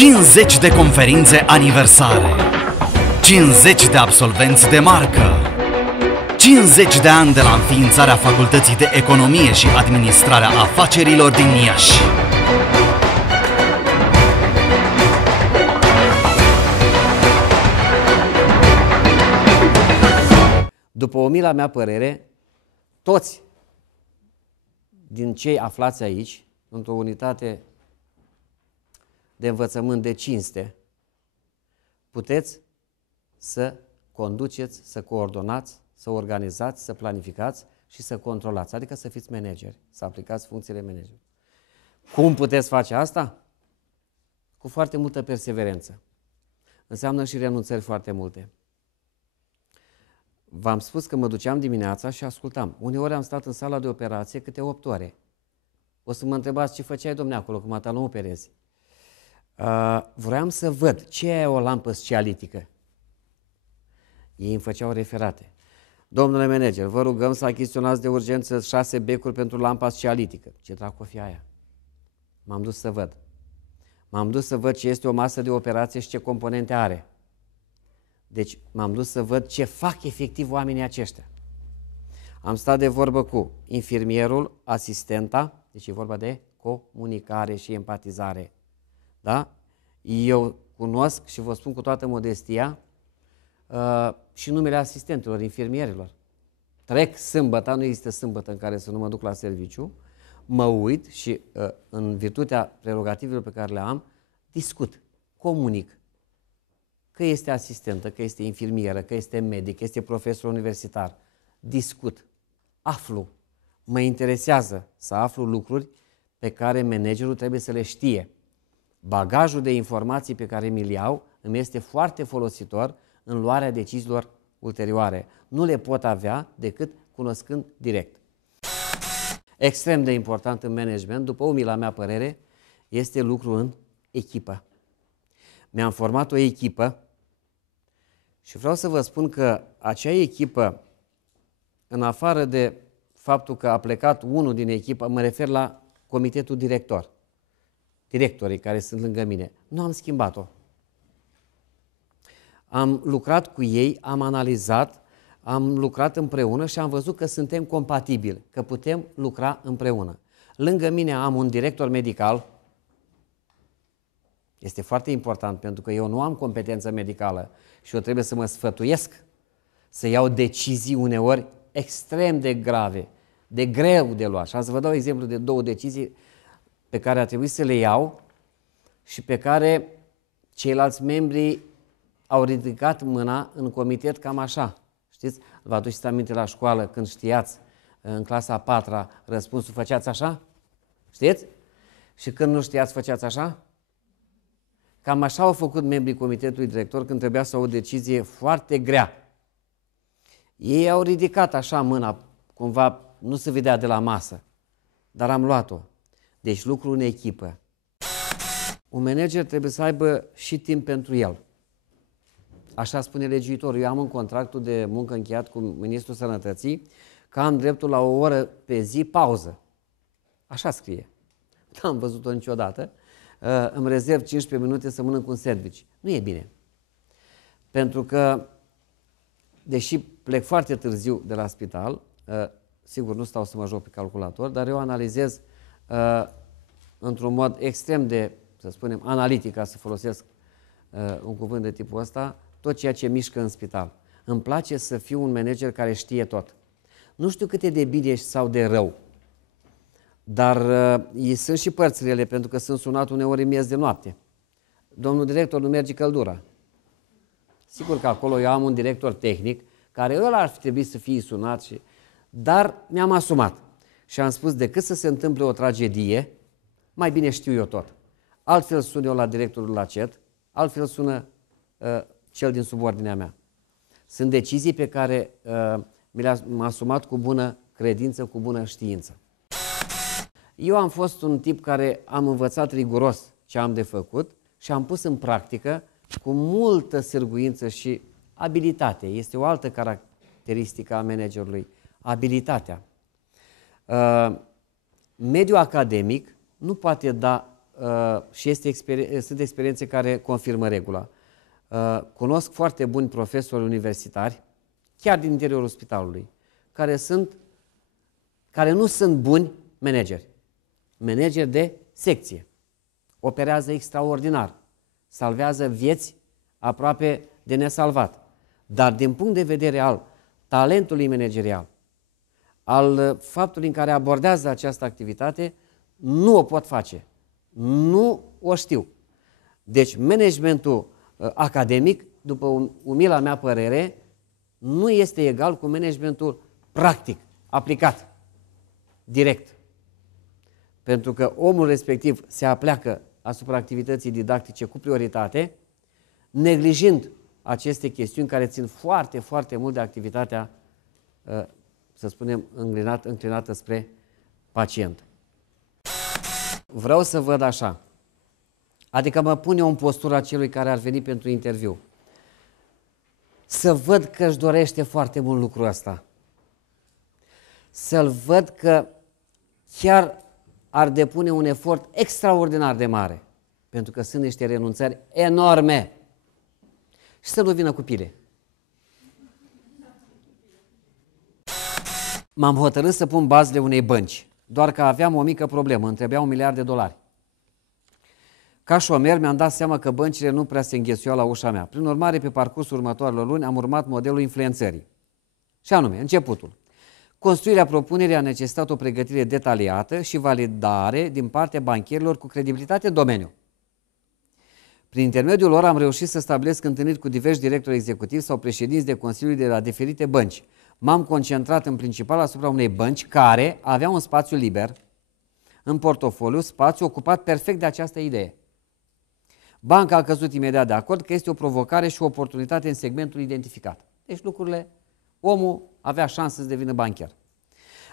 50 de conferințe aniversare, 50 de absolvenți de marcă, 50 de ani de la înființarea Facultății de Economie și Administrarea Afacerilor din Iași. După umila mea părere, toți din cei aflați aici, într-o unitate de învățământ de cinste, puteți să conduceți, să coordonați, să organizați, să planificați și să controlați, adică să fiți manageri, să aplicați funcțiile manageri. Cum puteți face asta? Cu foarte multă perseverență. Înseamnă și renunțări foarte multe. V-am spus că mă duceam dimineața și ascultam. Uneori am stat în sala de operație câte 8 ore. O să mă întrebați ce făceai, domne, acolo, cum ata nu operezi. Vroiam să văd ce e o lampă scialitică. Ei îmi făceau referate. Domnule manager, vă rugăm să achiziționați de urgență 6 becuri pentru lampa scialitică. Ce dracu o fi aia? M-am dus să văd. M-am dus să văd ce este o masă de operație și ce componente are. Deci m-am dus să văd ce fac efectiv oamenii aceștia. Am stat de vorbă cu infirmierul, asistenta, deci e vorba de comunicare și empatizare. Da? Eu cunosc și vă spun cu toată modestia și numele asistentelor, infirmierilor. Trec sâmbătă, nu există sâmbătă în care să nu mă duc la serviciu, mă uit și în virtutea prerogativelor pe care le am, discut, comunic. Că este asistentă, că este infirmieră, că este medic, că este profesor universitar. Discut, aflu, mă interesează să aflu lucruri pe care managerul trebuie să le știe. Bagajul de informații pe care mi-l iau îmi este foarte folositor în luarea deciziilor ulterioare. Nu le pot avea decât cunoscând direct. Extrem de important în management, după umila mea părere, este lucru în echipă. Mi-am format o echipă și vreau să vă spun că acea echipă, în afară de faptul că a plecat unul din echipă, mă refer la comitetul director, directorii care sunt lângă mine, nu am schimbat-o. Am lucrat cu ei, am analizat, am lucrat împreună și am văzut că suntem compatibili, că putem lucra împreună. Lângă mine am un director medical. Este foarte important pentru că eu nu am competență medicală și eu trebuie să mă sfătuiesc, să iau decizii uneori extrem de grave, de greu de luat. Și am să vă dau exemplu de 2 decizii pe care a trebuit să le iau și pe care ceilalți membri au ridicat mâna în comitet cam așa. Știți? Vă aduceți aminte la școală când știați în clasa a 4-a răspunsul, făceați așa? Știți? Și când nu știați, făceați așa? Cam așa au făcut membrii comitetului director când trebuia să au o decizie foarte grea. Ei au ridicat așa mâna, cumva nu se vedea de la masă, dar am luat-o. Deci lucru în echipă. Un manager trebuie să aibă și timp pentru el. Așa spune legiuitorul. Eu am în contractul de muncă încheiat cu Ministrul Sănătății că am dreptul la 1 oră pe zi pauză. Așa scrie. N-am văzut-o niciodată. Îmi rezerv 15 minute să mănânc un sandwich. Nu e bine. Pentru că, deși plec foarte târziu de la spital, sigur nu stau să mă joc pe calculator, dar eu analizez într-un mod extrem de, să spunem, analitic, ca să folosesc un cuvânt de tipul ăsta, tot ceea ce mișcă în spital. Îmi place să fiu un manager care știe tot. Nu știu cât e de bine sau de rău, dar sunt și părțile, pentru că sunt sunat uneori în miez de noapte. Domnul director, nu merge căldura. Sigur că acolo eu am un director tehnic, care ăla ar fi trebuit să fie sunat, dar mi-am asumat. Și am spus, decât să se întâmple o tragedie, mai bine știu eu tot. Altfel sun eu la directorul la CET, altfel sună cel din subordinea mea. Sunt decizii pe care mi-am asumat cu bună credință, cu bună știință. Eu am fost un tip care am învățat riguros ce am de făcut și am pus în practică cu multă sârguință și abilitate. Este o altă caracteristică a managerului, abilitatea. Mediul academic nu poate da și sunt experiențe care confirmă regula. Cunosc foarte buni profesori universitari, chiar din interiorul spitalului, care nu sunt buni manageri. Manageri de secție. Operează extraordinar. Salvează vieți aproape de nesalvat. Dar din punct de vedere al talentului managerial, al faptului în care abordează această activitate, nu o pot face. Nu o știu. Deci managementul academic, după umila mea părere, nu este egal cu managementul practic, aplicat, direct. Pentru că omul respectiv se apleacă asupra activității didactice cu prioritate, neglijând aceste chestiuni care țin foarte, foarte mult de activitatea, să spunem, înclinată spre pacient. Vreau să văd așa, adică mă pun eu în postura celui care ar veni pentru interviu, să văd că își dorește foarte mult lucrul ăsta, să-l văd că chiar ar depune un efort extraordinar de mare, pentru că sunt niște renunțări enorme, și să nu vină cu pile. M-am hotărât să pun bazele unei bănci, doar că aveam o mică problemă, îmi trebuia $1 miliard. Ca șomer mi-am dat seama că băncile nu prea se înghesuiau la ușa mea. Prin urmare, pe parcursul următoarelor luni am urmat modelul influențării. Și anume, începutul. Construirea propunerii a necesitat o pregătire detaliată și validare din partea bancherilor cu credibilitate în domeniu. Prin intermediul lor am reușit să stabilesc întâlniri cu diversi directori executivi sau președinți de consiliu de la diferite bănci. M-am concentrat în principal asupra unei bănci care avea un spațiu liber în portofoliu, spațiu ocupat perfect de această idee. Banca a căzut imediat de acord că este o provocare și o oportunitate în segmentul identificat. Deci lucrurile, omul avea șanse să devină bancher.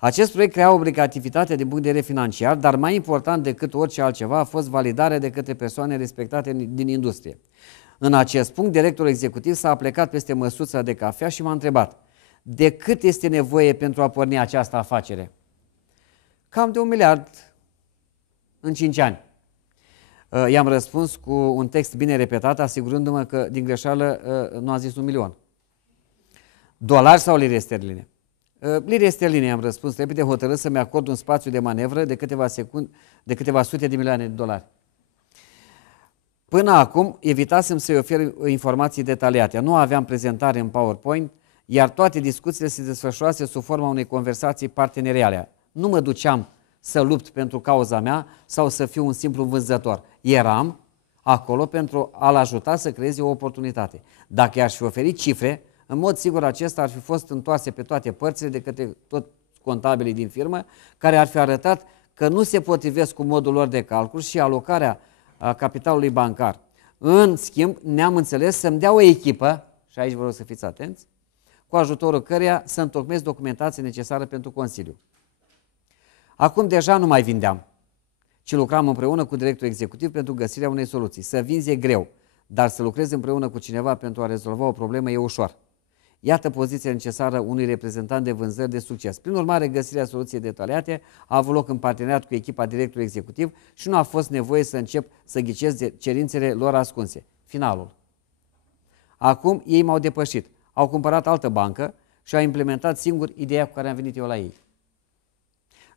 Acest proiect crea obligativitatea din punct de vedere financiar, dar mai important decât orice altceva a fost validarea de către persoane respectate din industrie. În acest punct, directorul executiv s-a plecat peste măsuța de cafea și m-a întrebat: de cât este nevoie pentru a porni această afacere? Cam de $1 miliard în 5 ani. I-am răspuns cu un text bine repetat, asigurându-mă că din greșeală nu a zis 1 milion. Dolari sau lire sterline? Lire sterline, am răspuns repede, hotărât să-mi acord un spațiu de manevră de câteva sute de milioane de dolari. Până acum, evitasem să-i ofer informații detaliate. Nu aveam prezentare în PowerPoint, iar toate discuțiile se desfășurase sub forma unei conversații parteneriale. Nu mă duceam să lupt pentru cauza mea sau să fiu un simplu vânzător. Eram acolo pentru a-l ajuta să creeze o oportunitate. Dacă i-aș fi oferit cifre, în mod sigur acesta ar fi fost întoarse pe toate părțile de către toți contabilii din firmă, care ar fi arătat că nu se potrivesc cu modul lor de calcul și alocarea capitalului bancar. În schimb, ne-am înțeles să-mi dea o echipă, și aici vreau să fiți atenți, cu ajutorul căreia să întocmesc documentația necesară pentru Consiliu. Acum deja nu mai vindeam, ci lucram împreună cu directorul executiv pentru găsirea unei soluții. Să vinzi e greu, dar să lucrezi împreună cu cineva pentru a rezolva o problemă e ușor. Iată poziția necesară unui reprezentant de vânzări de succes. Prin urmare, găsirea soluției detaliate a avut loc în parteneriat cu echipa directorului executiv și nu a fost nevoie să încep să ghicesc cerințele lor ascunse. Finalul. Acum ei m-au depășit. Au cumpărat altă bancă și au implementat singur ideea cu care am venit eu la ei.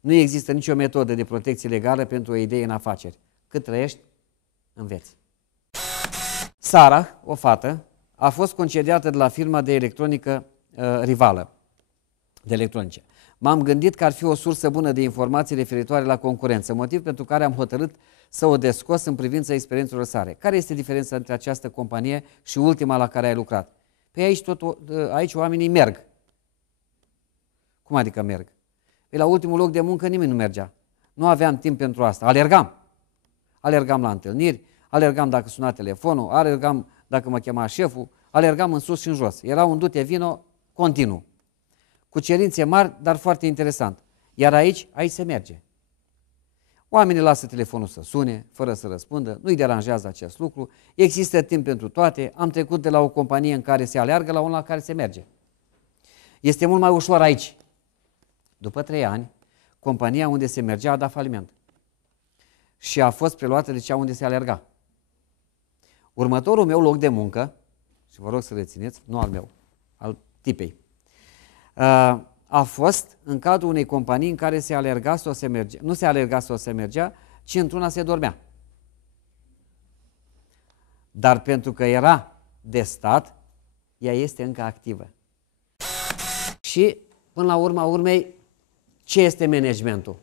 Nu există nicio metodă de protecție legală pentru o idee în afaceri. Cât trăiești, înveți. Sara, o fată, a fost concediată de la firma de electronică rivală, de electronice. M-am gândit că ar fi o sursă bună de informații referitoare la concurență, motiv pentru care am hotărât să o descos în privința experiențelor sale. Care este diferența între această companie și ultima la care ai lucrat? Păi aici oamenii merg. Cum adică merg? Păi la ultimul loc de muncă nimeni nu mergea. Nu aveam timp pentru asta. Alergam. Alergam la întâlniri, alergam dacă suna telefonul, alergam dacă mă chema șeful, alergam în sus și în jos. Era un du-te vino continuu. Cu cerințe mari, dar foarte interesant. Iar aici se merge. Oamenii lasă telefonul să sune, fără să răspundă, nu-i deranjează acest lucru, există timp pentru toate, am trecut de la o companie în care se aleargă la una în care se merge. Este mult mai ușor aici. După 3 ani, compania unde se mergea a dat faliment. și a fost preluată de cea unde se alerga. Următorul meu loc de muncă, și vă rog să rețineți, nu al meu, al tipei, a fost în cadrul unei companii în care se alerga sau se mergea, nu se alerga sau se mergea, ci într-una se dormea. Dar pentru că era de stat, ea este încă activă. Și, până la urma urmei, ce este managementul?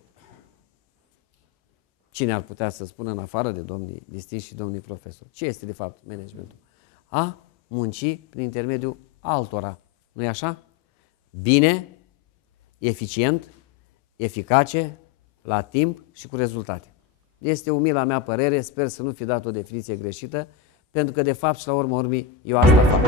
Cine ar putea să spună, în afară de domnii distinși și domnii profesori? Ce este, de fapt, managementul? A munci prin intermediul altora. Nu-i așa? Bine, eficient, eficace, la timp și cu rezultate. Este umila mea părere, sper să nu fi dat o definiție greșită, pentru că, de fapt, și la urma urmei, eu asta fac.